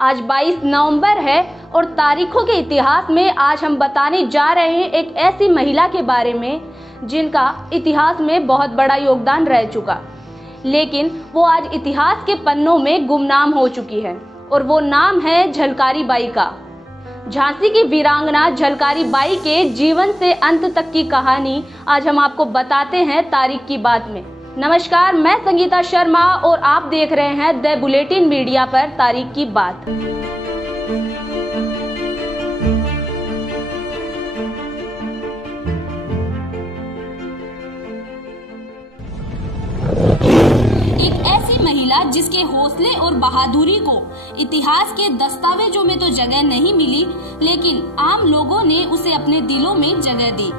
आज 22 नवंबर है और तारीखों के इतिहास में आज हम बताने जा रहे हैं एक ऐसी महिला के बारे में जिनका इतिहास में बहुत बड़ा योगदान रह चुका, लेकिन वो आज इतिहास के पन्नों में गुमनाम हो चुकी है और वो नाम है झलकारी बाई का। झांसी की वीरांगना झलकारी बाई के जीवन से अंत तक की कहानी आज हम आपको बताते हैं तारीख की बात में। नमस्कार, मैं संगीता शर्मा और आप देख रहे हैं द बुलेटिन मीडिया पर तारीख की बात। एक ऐसी महिला जिसके हौसले और बहादुरी को इतिहास के दस्तावेजों में तो जगह नहीं मिली, लेकिन आम लोगों ने उसे अपने दिलों में जगह दी।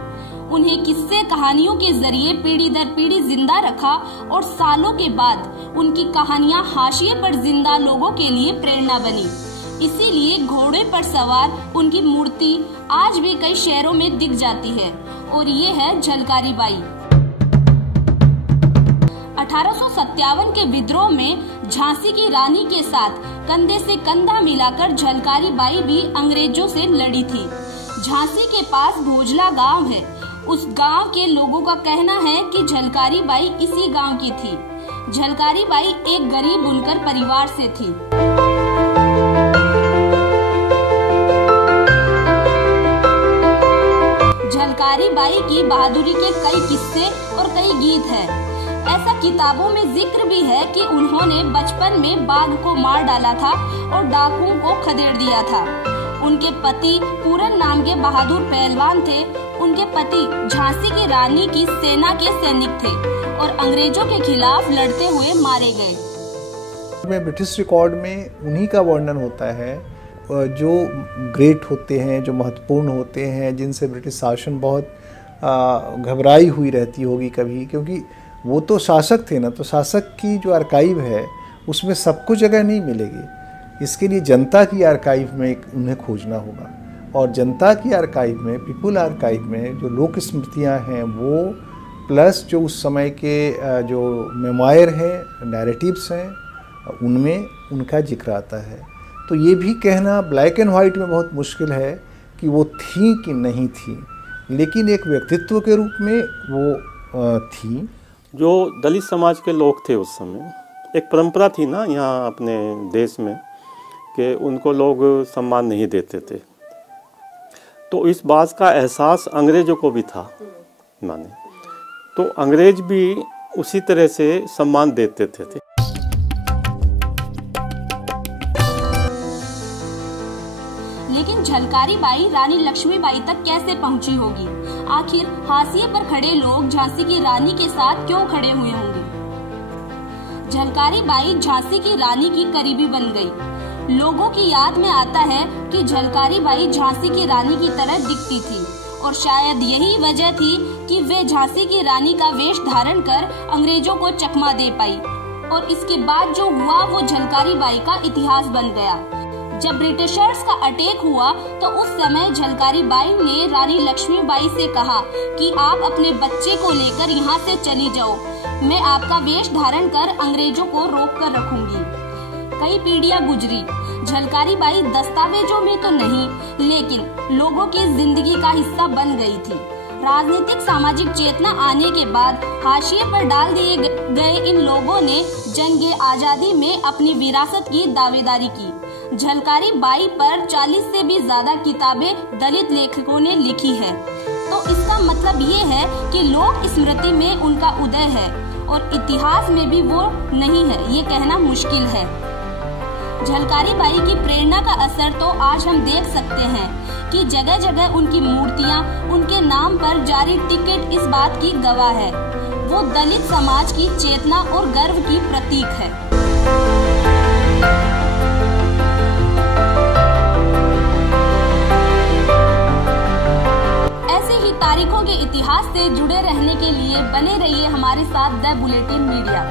उन्हें किस्से कहानियों के जरिए पीढ़ी दर पीढ़ी जिंदा रखा और सालों के बाद उनकी कहानियां हाशिए पर जिंदा लोगों के लिए प्रेरणा बनी। इसीलिए घोड़े पर सवार उनकी मूर्ति आज भी कई शहरों में दिख जाती है और ये है झलकारी बाई। 1857 के विद्रोह में झांसी की रानी के साथ कंधे से कंधा मिलाकर झलकारी बाई भी अंग्रेजों से लड़ी थी। झांसी के पास भोजला गांव है। उस गांव के लोगों का कहना है कि झलकारी बाई इसी गांव की थी। झलकारी बाई एक गरीब बुनकर परिवार से थी। झलकारी बाई की बहादुरी के कई किस्से और कई गीत हैं। ऐसा किताबों में जिक्र भी है कि उन्होंने बचपन में बाघ को मार डाला था और डाकुओं को खदेड़ दिया था। उनके पति पूरन नाम के बहादुर पहलवान थे। उनके पति झांसी की रानी की सेना के सैनिक थे और अंग्रेजों के खिलाफ लड़ते हुए मारे गए। ब्रिटिश रिकॉर्ड में उन्हीं का वर्णन होता है जो ग्रेट होते हैं, जो महत्वपूर्ण होते हैं, जिनसे ब्रिटिश शासन बहुत घबराई हुई रहती होगी कभी, क्योंकि वो तो शासक थे ना। तो शासक की जो आर्काइव है उसमें सबको जगह नहीं मिलेगी। इसके लिए जनता की आर्काइव में उन्हें खोजना होगा और जनता की आर्काइव में, पीपुल आर्काइव में जो लोक स्मृतियाँ हैं वो प्लस जो उस समय के जो मेमोयर हैं, नैरेटिव्स हैं, उनमें उनका जिक्र आता है। तो ये भी कहना ब्लैक एंड वाइट में बहुत मुश्किल है कि वो थी कि नहीं थी, लेकिन एक व्यक्तित्व के रूप में वो थी। जो दलित समाज के लोग थे उस समय, एक परंपरा थी ना यहाँ अपने देश में कि उनको लोग सम्मान नहीं देते थे। तो इस बात का एहसास अंग्रेज़ों को भी था माने, तो अंग्रेज भी उसी तरह से सम्मान देते थे। लेकिन झलकारी बाई रानी लक्ष्मीबाई तक कैसे पहुंची होगी? आखिर हाशिए पर खड़े लोग झांसी की रानी के साथ क्यों खड़े हुए होंगे? झलकारी बाई झांसी की रानी की करीबी बन गई। लोगों की याद में आता है कि झलकारी बाई झांसी की रानी की तरह दिखती थी और शायद यही वजह थी कि वे झांसी की रानी का वेश धारण कर अंग्रेजों को चकमा दे पाई। और इसके बाद जो हुआ वो झलकारी बाई का इतिहास बन गया। जब ब्रिटिशर्स का अटैक हुआ तो उस समय झलकारी बाई ने रानी लक्ष्मीबाई से कहा कि आप अपने बच्चे को लेकर यहाँ से चली जाओ, मैं आपका वेश धारण कर अंग्रेजों को रोक कर रखूंगी। कई पीढ़ियां गुजरी। झलकारी बाई दस्तावेजों में तो नहीं, लेकिन लोगों की जिंदगी का हिस्सा बन गई थी। राजनीतिक सामाजिक चेतना आने के बाद हाशिए पर डाल दिए गए इन लोगों ने जंगे आजादी में अपनी विरासत की दावेदारी की। झलकारी बाई पर 40 से भी ज्यादा किताबें दलित लेखकों ने लिखी है। तो इसका मतलब ये है कि लोक स्मृति में उनका उदय है और इतिहास में भी वो नहीं है, ये कहना मुश्किल है। झलकारी बाई की प्रेरणा का असर तो आज हम देख सकते हैं कि जगह जगह उनकी मूर्तियां उनके नाम पर जारी टिकट इस बात की गवाह है। वो दलित समाज की चेतना और गर्व की प्रतीक है। ऐसे ही तारीखों के इतिहास से जुड़े रहने के लिए बने रहिए हमारे साथ द बुलेटिन मीडिया।